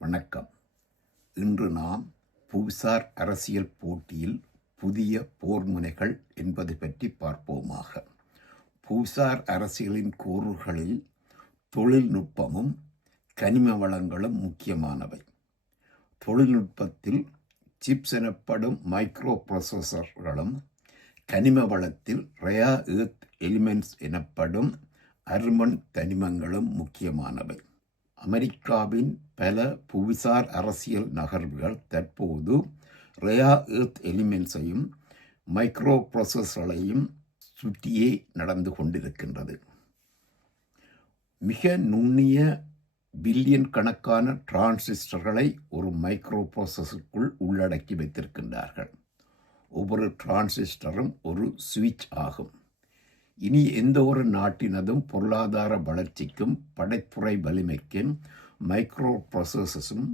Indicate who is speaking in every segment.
Speaker 1: வணக்கம். இன்று நாம் புவிசார் அரசியல் போட்டியில் புதிய போர்முனைகள் என்பது பற்றி பார்ப்போமாக. புவிசார் அரசியலின் கூறுகளில் தொழில்நுட்பமும் கனிம வளங்களும் முக்கியமானவை. தொழில்நுட்பத்தில் சிப்ஸ் எனப்படும் மைக்ரோ ப்ரொசஸர்களும் கனிம வளத்தில் ரயா ஏர்த் எலிமெண்ட்ஸ் எனப்படும் அருமண் தனிமங்களும் முக்கியமானவை. அமெரிக்காவின் பல புவிசார் அரசியல் நகர்வுகள் தற்போது ரயா ஏர்த் எலிமெண்ட்ஸையும் மைக்ரோ ப்ரோசஸ்களையும் சுற்றியே நடந்து கொண்டிருக்கின்றது. மிக நுண்ணிய பில்லியன் கணக்கான டிரான்சிஸ்டர்களை ஒரு மைக்ரோ ப்ரோசஸுக்குள் உள்ளடக்கி வைத்திருக்கின்றார்கள். ஒவ்வொரு டிரான்சிஸ்டரும் ஒரு சுவிட்ச் ஆகும். இனி எந்த ஒரு நாட்டினதும் பொருளாதார வளர்ச்சிக்கும் படைத்துறை வலிமைக்கும் மைக்ரோ ப்ரொசஸஸும்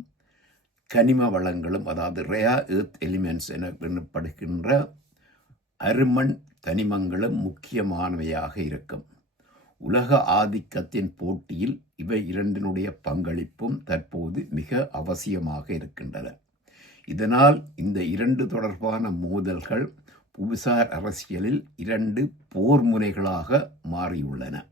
Speaker 1: கனிம வளங்களும் அதாவது ரேயா எர்த் எலிமெண்ட்ஸ் என எண்ணப்படுகின்ற அருமண் தனிமங்களும் முக்கியமானவையாக இருக்கும். உலக ஆதிக்கத்தின் போட்டியில் இவை இரண்டினுடைய பங்களிப்பும் தற்போது மிக அவசியமாக இருக்கின்றன. இதனால் இந்த இரண்டு தொடர்பான மோதல்கள் புவிசார் அரசியலில் இரண்டு போர் முனைகளாக மாறியுள்ளன.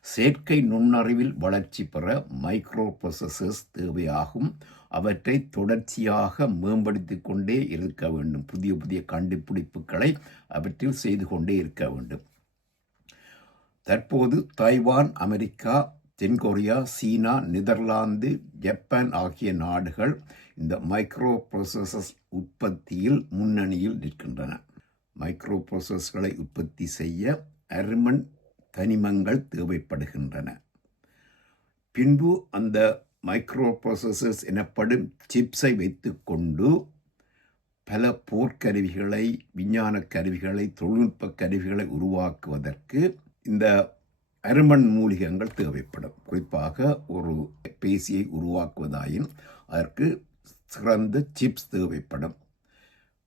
Speaker 1: செயற்கை நுண்ணறிவில் வளர்ச்சி பெற மைக்ரோ ப்ரொசஸஸ் தேவையாகும். அவற்றை தொடர்ச்சியாக மேம்படுத்தி கொண்டே இருக்க வேண்டும். புதிய புதிய கண்டுபிடிப்புகளை அவற்றில் செய்து கொண்டே இருக்க வேண்டும். தற்போது தைவான் அமெரிக்கா தென்கொரியா சீனா நெதர்லாந்து ஜப்பான் ஆகிய நாடுகள் இந்த மைக்ரோ ப்ரோசஸஸ் உற்பத்தியில் முன்னணியில் நிற்கின்றன. மைக்ரோ ப்ரோசஸ்களை உற்பத்தி செய்ய அருமண் தனிமங்கள் தேவைப்படுகின்றன. பின்பு அந்த மைக்ரோ ப்ரோசஸஸ் எனப்படும் சிப்ஸை வைத்துக்கொண்டு பல போர்க்கருவிகளை விஞ்ஞான கருவிகளை தொழில்நுட்ப கருவிகளை உருவாக்குவதற்கு இந்த அருமண் மூலிகங்கள் தேவைப்படும். குறிப்பாக ஒரு பேசியை உருவாக்குவதாயின் அதற்கு சிறந்த சிப்ஸ் தேவைப்படும்.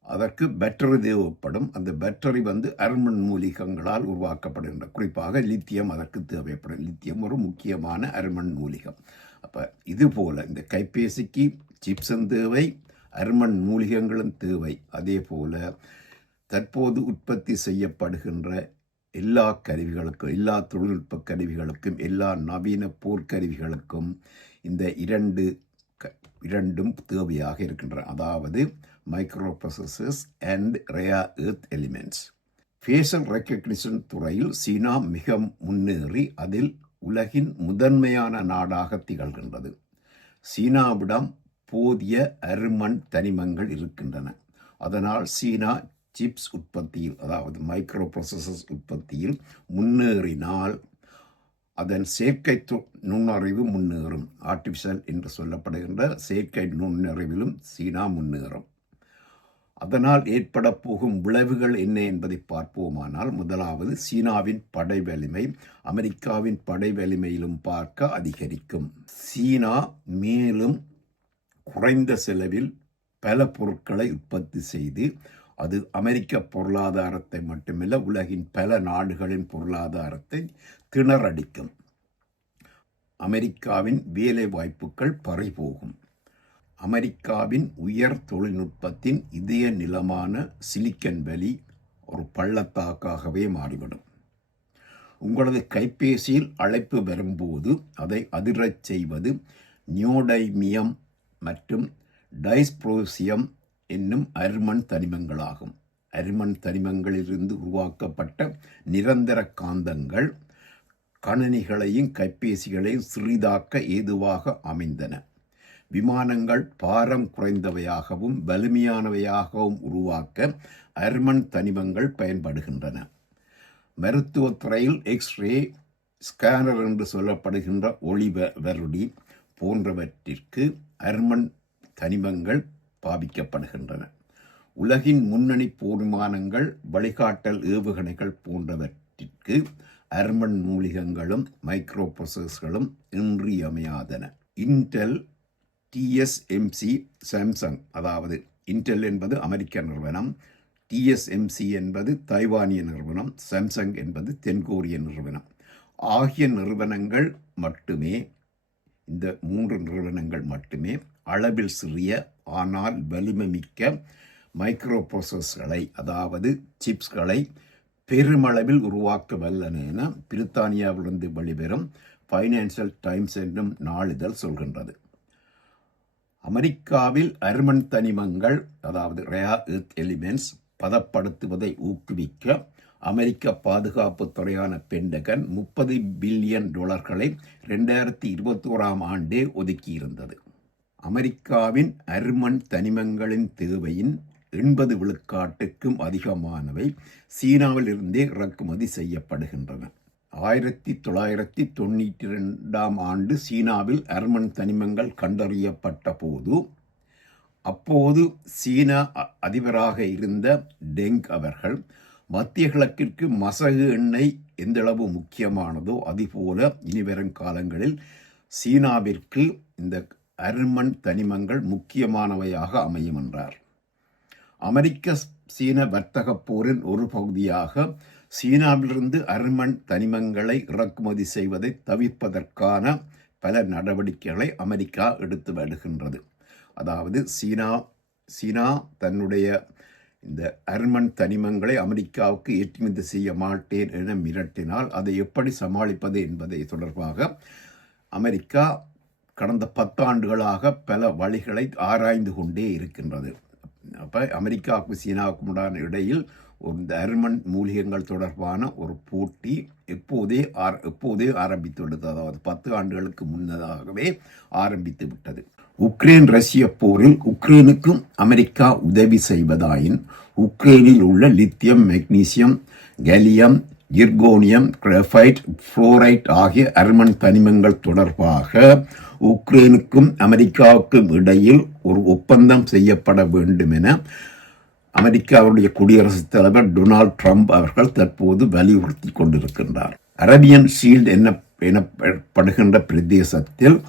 Speaker 1: அதற்கு பேட்டரி தேவைப்படும். அந்த பேட்டரி வந்து அருமண் மூலிகங்களால் உருவாக்கப்படுகின்ற. குறிப்பாக லித்தியம் அதற்கு தேவைப்படும். லித்தியம் ஒரு முக்கியமான அருமண் மூலிகம். அப்போ இது போல் இந்த கைபேசிக்கு சிப்ஸும் தேவை அருமண் மூலிகங்களும் தேவை. அதே போல் தற்போது உற்பத்தி செய்யப்படுகின்ற எல்லா கருவிகளுக்கும் எல்லா தொழில்நுட்ப கருவிகளுக்கும் எல்லா நவீன போர்க்கருவிகளுக்கும் இந்த இரண்டு க இரண்டும் தேவையாக இருக்கின்றன. அதாவது micro and rare earth elements facial recognition துறையில் சீனா மிக முன்னேறி அதில் உலகின் முதன்மையான நாடாக திகழ்கின்றது. சீனாவிடம் போதிய அருமண் தனிமங்கள் இருக்கின்றன. அதனால் சீனா சிப்ஸ் உற்பத்தியில் அதாவது மைக்ரோ ப்ரொசஸஸ் உற்பத்தியில் முன்னேறினால் அதன் செயற்கை நுண்ணறிவு முன்னேறும். ஆர்டிஃபிஷியல் என்று சொல்லப்படுகின்ற செயற்கை நுண்ணறிவிலும் சீனா முன்னேறும். அதனால் ஏற்பட போகும் விளைவுகள் என்ன என்பதை பார்ப்போமானால் முதலாவது சீனாவின் படை வலிமை அமெரிக்காவின் படை வலிமையிலும் பார்க்க அதிகரிக்கும். சீனா மேலும் குறைந்த செலவில் பல பொருட்களை உற்பத்தி செய்து அது அமெரிக்க பொருளாதாரத்தை மட்டுமல்ல உலகின் பல நாடுகளின் பொருளாதாரத்தை திணறடிக்கும். அமெரிக்காவின் வேலை வாய்ப்புகள் பறிபோகும். அமெரிக்காவின் உயர் தொழில்நுட்பத்தின் இதய நிலமான சிலிக்கன் வேலி ஒரு பள்ளத்தாக்காகவே மாறிவிடும். உங்களது கைபேசியில் அழைப்பு வரும்போது அதை அதிரச் செய்வது நியோடைமியம் மற்றும் டைஸ்ப்ரோசியம் என்னும் அருமண் தனிமங்களாகும். அருமண் தனிமங்களிலிருந்து உருவாக்கப்பட்ட நிரந்தர காந்தங்கள் கணனிகளையும் கைபேசிகளையும் சிறிதாக்க ஏதுவாக அமைந்தன. விமானங்கள் பாரம் குறைந்தவையாகவும் வலிமையானவையாகவும் உருவாக்க அருமண் தனிமங்கள் பயன்படுகின்றன. மருத்துவத்துறையில் எக்ஸ்ரே ஸ்கேனர் என்று சொல்லப்படுகின்ற ஒளி வருடி போன்றவற்றிற்கு அருமண் தனிமங்கள் பாவிக்கப்படுகின்றன. உலகின் முன்னணி போர்மானங்கள் வழிகாட்டல் ஏவுகணைகள் போன்றவற்றிற்கு அர்மன் மூலிகங்களும் மைக்ரோ ப்ரொசஸ்களும் இன்றியமையாதன. இன்டெல் டிஎஸ்எம்சி சாம்சங் அதாவது இன்டெல் என்பது அமெரிக்க நிறுவனம் டிஎஸ்எம்சி என்பது தைவானிய நிறுவனம் சாம்சங் என்பது தென்கொரிய நிறுவனம். ஆகிய நிறுவனங்கள் மட்டுமே இந்த மூன்று நிறுவனங்கள் மட்டுமே அளவில் சிறிய ஆனால் வலிமை மிக்க மைக்ரோ ப்ரோசஸ்களை அதாவது சிப்ஸ்களை பெருமளவில் உருவாக்க வல்லன என பிரித்தானியாவிலிருந்து வெளிவரும் ஃபைனான்சியல் டைம்ஸ் என்னும் நாளிதழ் சொல்கின்றது. அமெரிக்காவில் அருமன் தனிமங்கள் அதாவது ரயா எர்த் எலிமெண்ட்ஸ் பதப்படுத்துவதை ஊக்குவிக்க அமெரிக்க பாதுகாப்பு துறையான பெண்டகன் முப்பது பில்லியன் டாலர்களை ரெண்டாயிரத்தி இருபத்தோராம் ஆண்டே ஒதுக்கியிருந்தது. அமெரிக்காவின் அருமண் தனிமங்களின் தேவையின் எண்பது விழுக்காட்டுக்கும் அதிகமானவை சீனாவிலிருந்தே இறக்குமதி செய்யப்படுகின்றன. ஆயிரத்தி தொள்ளாயிரத்தி தொண்ணூற்றி ரெண்டாம் ஆண்டு சீனாவில் அருமண் தனிமங்கள் கண்டறியப்பட்ட போது அப்போது சீனா அ- அதிபராக இருந்த டெங் அவர்கள் மத்திய கிழக்கிற்கு மசகு எண்ணெய் எந்தளவு முக்கியமானதோ அதுபோல இனிவரும் காலங்களில் சீனாவிற்கு இந்த அருமண் தனிமங்கள் முக்கியமானவையாக அமையும் என்றார். அமெரிக்க சீன வர்த்தக போரின் ஒரு பகுதியாக சீனாவிலிருந்து அருமண் தனிமங்களை இறக்குமதி செய்வதை தவிர்ப்பதற்கான பல நடவடிக்கைகளை அமெரிக்கா எடுத்து வருகின்றது. அதாவது சீனா சீனா தன்னுடைய இந்த அருமண் தனிமங்களை அமெரிக்காவுக்கு ஏற்றுமதி செய்ய மாட்டேன் என மிரட்டினால் அதை எப்படி சமாளிப்பது என்பதை தொடர்பாக அமெரிக்கா கடந்த பத்தாண்டுகளாக பல வழிகளை ஆராய்ந்து கொண்டே இருக்கின்றது. அப்போ அமெரிக்காவுக்கும் சீனாவுக்கும் உண்டான இடையில் ஒரு இந்த மூலிகங்கள் தொடர்பான ஒரு போட்டி எப்போதே ஆர் எப்போதே ஆரம்பித்து விட்டது. அதாவது பத்து ஆண்டுகளுக்கு முன்னதாகவே ஆரம்பித்து விட்டது. உக்ரைன் ரஷ்ய போரில் உக்ரைனுக்கும் அமெரிக்கா உதவி செய்வதாயின் உக்ரைனில் உள்ள lithium magnesium gallium zirconium graphite fluorite ஆகிய அருமண் தனிமங்கள் தொடர்பாக உக்ரைனுக்கும் அமெரிக்காவுக்கும் இடையில் ஒரு ஒப்பந்தம் செய்யப்பட வேண்டும் என அமெரிக்காவுடைய குடியரசுத் தலைவர் டொனால்ட் ட்ரம்ப் அவர்கள் தற்போது வலியுறுத்தி கொண்டிருக்கின்றார். அரபியன் ஷீல்ட் என்ன எனப்படுகின்ற பிரதேசத்தில்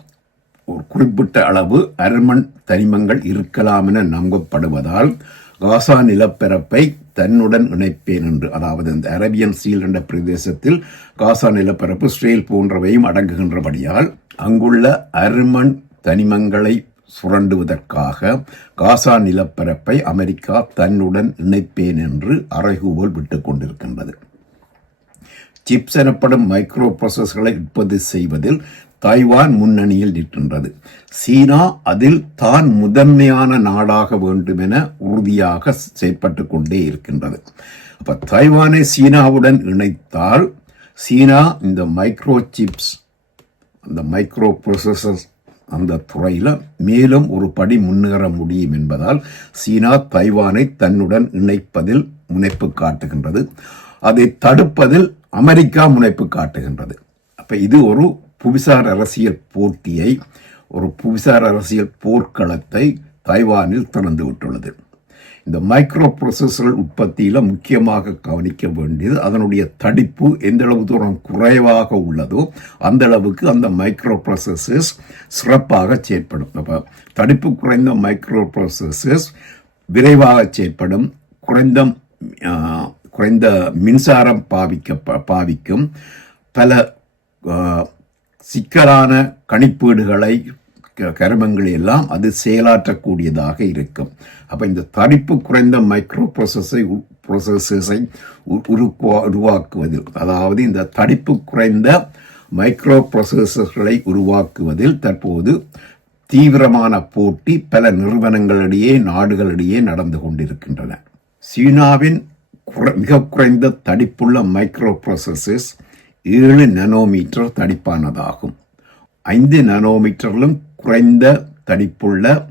Speaker 1: ஒரு குறிப்பிட்ட அளவு அருமண் தனிமங்கள் இருக்கலாம் என நம்பப்படுவதால் காசா நிலப்பரப்பை தன்னுடன் இணைப்பேன் என்று. அதாவது இந்த அரேபியன் சீல் என்ற பிரதேசத்தில் காசா நிலப்பரப்பு இஸ்ரேல் போன்றவையும் அடங்குகின்றபடியால் அங்குள்ள அருமண் தனிமங்களை சுரண்டுவதற்காக காசா நிலப்பரப்பை அமெரிக்கா தன்னுடன் இணைப்பேன் என்று அறைகூவல் விட்டு கொண்டிருக்கின்றது. சிப்ஸ் எனப்படும் மைக்ரோ ப்ராசஸ்களை உற்பத்தி செய்வதில் தாய்வான் முன்னணியில் நிற்கின்றது. சீனா அதில் தான் முதன்மையான நாடாக வேண்டுமென உறுதியாக செயற்பட்டு கொண்டே இருக்கின்றது. அப்ப தாய்வானை சீனாவுடன் இணைத்தால் சீனா இந்த மைக்ரோ சிப்ஸ் அந்த மைக்ரோ ப்ரொசஸர்ஸ் அந்த துறையில் மேலும் ஒரு படி முன்னேற முடியும் என்பதால் சீனா தைவானை தன்னுடன் இணைப்பதில் முனைப்பு காட்டுகின்றது. அதை தடுப்பதில் அமெரிக்கா முனைப்பு காட்டுகின்றது. அப்போ இது ஒரு புவிசார் அரசியல் போட்டியை ஒரு புவிசார் அரசியல் போர்க்களத்தை தைவானில் திறந்து விட்டுள்ளது. இந்த மைக்ரோ ப்ரொசஸர்கள் உற்பத்தியில் முக்கியமாக கவனிக்க வேண்டியது அதனுடைய தடிப்பு எந்த அளவு தூரம் குறைவாக உள்ளதோ அந்த அளவுக்கு அந்த மைக்ரோ ப்ரொசஸஸ் சிறப்பாக செயற்படும். தடிப்பு குறைந்த மைக்ரோ ப்ரொசஸஸ் விரைவாக செயற்படும் குறைந்த குறைந்த மின்சாரம் பாவிக்க பாவிக்கும் பல சிக்கலான கணிப்பீடுகளை க- எல்லாம் அது செயலாற்றக்கூடியதாக இருக்கும். அப்போ இந்த தடிப்பு குறைந்த மைக்ரோ ப்ரொசஸை ப்ரொசஸஸை உருவா உருவாக்குவதில் அதாவது இந்த தடிப்பு குறைந்த மைக்ரோ ப்ரொசஸர்களை உருவாக்குவதில் தற்போது தீவிரமான போட்டி பல நிறுவனங்களிடையே நாடுகளிடையே நடந்து கொண்டிருக்கின்றன. சீனாவின் குற- மிக குறைந்த தடிப்புள்ள மைக்ரோ ப்ரொசஸஸ் ஏழு நானோமீட்டர் தடிப்பானதாகும். ஐந்து நானோமீட்டரிலும் குறைந்த தடிப்புள்ள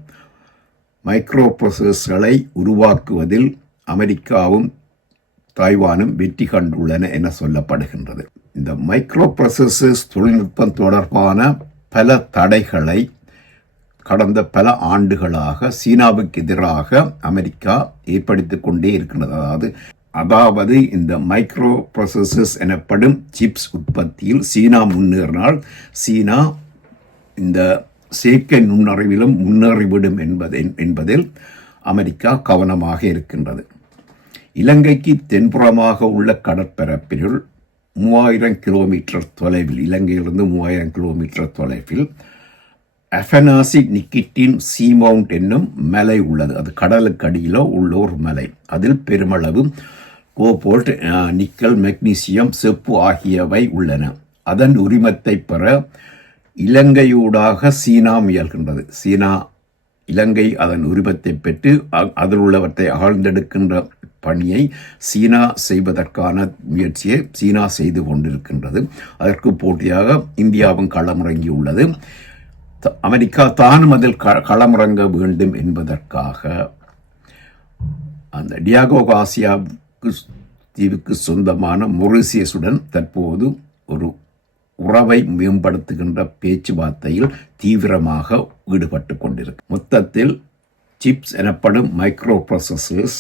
Speaker 1: மைக்ரோப்ரொசஸ்களை உருவாக்குவதில் அமெரிக்காவும் தாய்வானும் வெற்றி கண்டுள்ளன என சொல்லப்படுகின்றது. இந்த மைக்ரோ தொழில்நுட்பம் தொடர்பான பல தடைகளை கடந்த பல ஆண்டுகளாக சீனாவுக்கு எதிராக அமெரிக்கா ஏற்படுத்திக் கொண்டே இருக்கின்றது. அதாவது அதாவது இந்த மைக்ரோ ப்ரொசஸஸ் எனப்படும் சிப்ஸ் உற்பத்தியில் சீனா முன்னேறினால் சீனா இந்த செயற்கை நுண்ணறிவிலும் முன்னேறிவிடும் என்பதை என்பதில் அமெரிக்கா கவனமாக இருக்கின்றது. இலங்கைக்கு தென்புறமாக உள்ள கடற்பரப்பினுள் மூவாயிரம் கிலோமீட்டர் தொலைவில் இலங்கையிலிருந்து மூவாயிரம் கிலோமீட்டர் தொலைவில் அஃபனாசி நிக்கிட்டின் சீமவுண்ட் என்னும் மலை உள்ளது. அது கடலுக்கு அடியில் உள்ள ஒரு மலை. அதில் பெருமளவு கோபோல்ட் நிக்கல் மெக்னீசியம் செப்பு ஆகியவை உள்ளன. அதன் உரிமத்தை பெற இலங்கையூடாக சீனா முயல்கின்றது. சீனா இலங்கை அதன் உரிமத்தை பெற்று அ- அதில் உள்ளவற்றை ஆழ்ந்தெடுக்கின்ற பணியை சீனா செய்வதற்கான முயற்சியை சீனா செய்து கொண்டிருக்கின்றது. அதற்கு போட்டியாக இந்தியாவும் களமிறங்கியுள்ளது. த- அமெரிக்கா தானும் அதில் க- களமிறங்க வேண்டும் என்பதற்காக அந்த டியாகோ ஆசியா தீவுக்கு சொந்தமான மொரிசியஸுடன் தற்போது ஒரு உறவை மேம்படுத்துகின்ற பேச்சுவார்த்தையில் தீவிரமாக ஈடுபட்டு கொண்டிருக்கு. மொத்தத்தில் சிப்ஸ் எனப்படும் மைக்ரோ ப்ராசஸர்ஸ்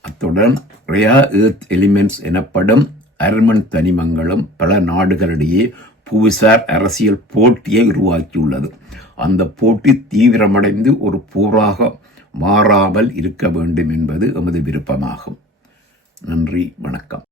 Speaker 1: அத்துடன் ரேயா ஏர்த் எலிமெண்ட்ஸ் எனப்படும் அர்மன் தனிமங்களும் பல நாடுகளிடையே புவிசார் அரசியல் போட்டியை உருவாக்கியுள்ளது. அந்த போட்டி தீவிரமடைந்து ஒரு போராக மாறாமல் இருக்க வேண்டும் என்பது எமது விருப்பமாகும். நன்றி வணக்கம்.